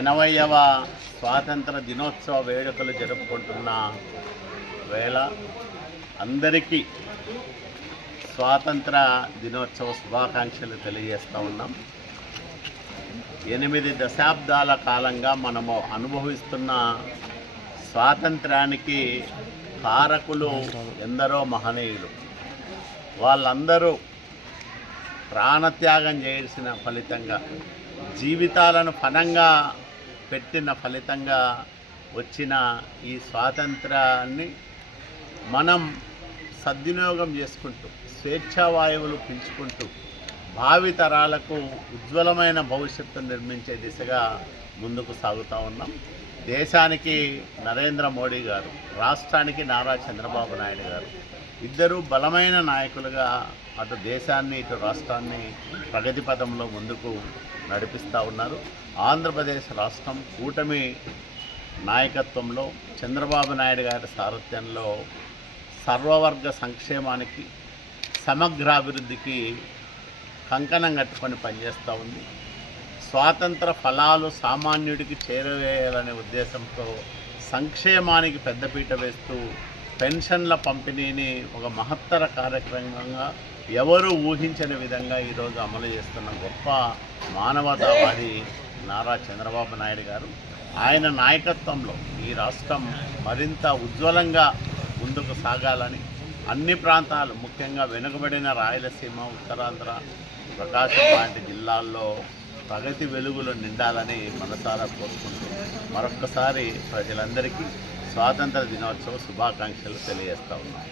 80వ స్వాతంత్ర దినోత్సవ వేడుకలు జరుపుకుంటున్న వేళ అందరికీ స్వాతంత్ర దినోత్సవ శుభాకాంక్షలు తెలియజేస్తూ ఉన్నాం. 8 దశాబ్దాల కాలంగా మనము అనుభవిస్తున్న స్వాతంత్రానికి కారకులు ఎందరో మహనీయులు. వాళ్ళందరూ ప్రాణత్యాగం చేసిన ఫలితంగా, జీవితాలను పణంగా పెట్టిన ఫలితంగా వచ్చిన ఈ స్వాతంత్రాన్ని మనం సద్వినియోగం చేసుకుంటూ, స్వేచ్ఛావాయువులు పీల్చుకుంటూ భావితరాలకు ఉజ్వలమైన భవిష్యత్తు నిర్మించే దిశగా ముందుకు సాగుతూ ఉన్నాం. దేశానికి నరేంద్ర మోడీ గారు, రాష్ట్రానికి నారా చంద్రబాబు నాయుడు గారు ఇద్దరు బలమైన నాయకులుగా అటు దేశాన్ని ఇటు రాష్ట్రాన్ని ప్రగతి పథంలో ముందుకు నడిపిస్తూ ఉన్నారు. ఆంధ్రప్రదేశ్ రాష్ట్రం కూటమి నాయకత్వంలో చంద్రబాబు నాయుడు గారి సారథ్యంలో సర్వవర్గ సంక్షేమానికి, సమగ్రాభివృద్ధికి కంకణం కట్టుకొని పనిచేస్తూ ఉంది. స్వాతంత్ర ఫలాలు సామాన్యుడికి చేరవేయాలనే ఉద్దేశంతో సంక్షేమానికి పెద్దపీట వేస్తూ పెన్షన్ల పంపిణీని ఒక మహత్తర కార్యక్రమంగా ఎవరు ఊహించని విధంగా ఈరోజు అమలు చేస్తున్న గొప్ప మానవతావాది నారా చంద్రబాబు నాయుడు గారు. ఆయన నాయకత్వంలో ఈ రాష్ట్రం మరింత ఉజ్వలంగా ముందుకు సాగాలని, అన్ని ప్రాంతాలు ముఖ్యంగా వెనుకబడిన రాయలసీమ, ఉత్తరాంధ్ర, ప్రకాశం లాంటి జిల్లాల్లో ప్రగతి వెలుగులు నిండాలని మనసారా కోరుకుంటూ మరొక్కసారి ప్రజలందరికీ స్వాతంత్ర దినోత్సవ శుభాకాంక్షలు తెలియజేస్తా ఉన్నాను.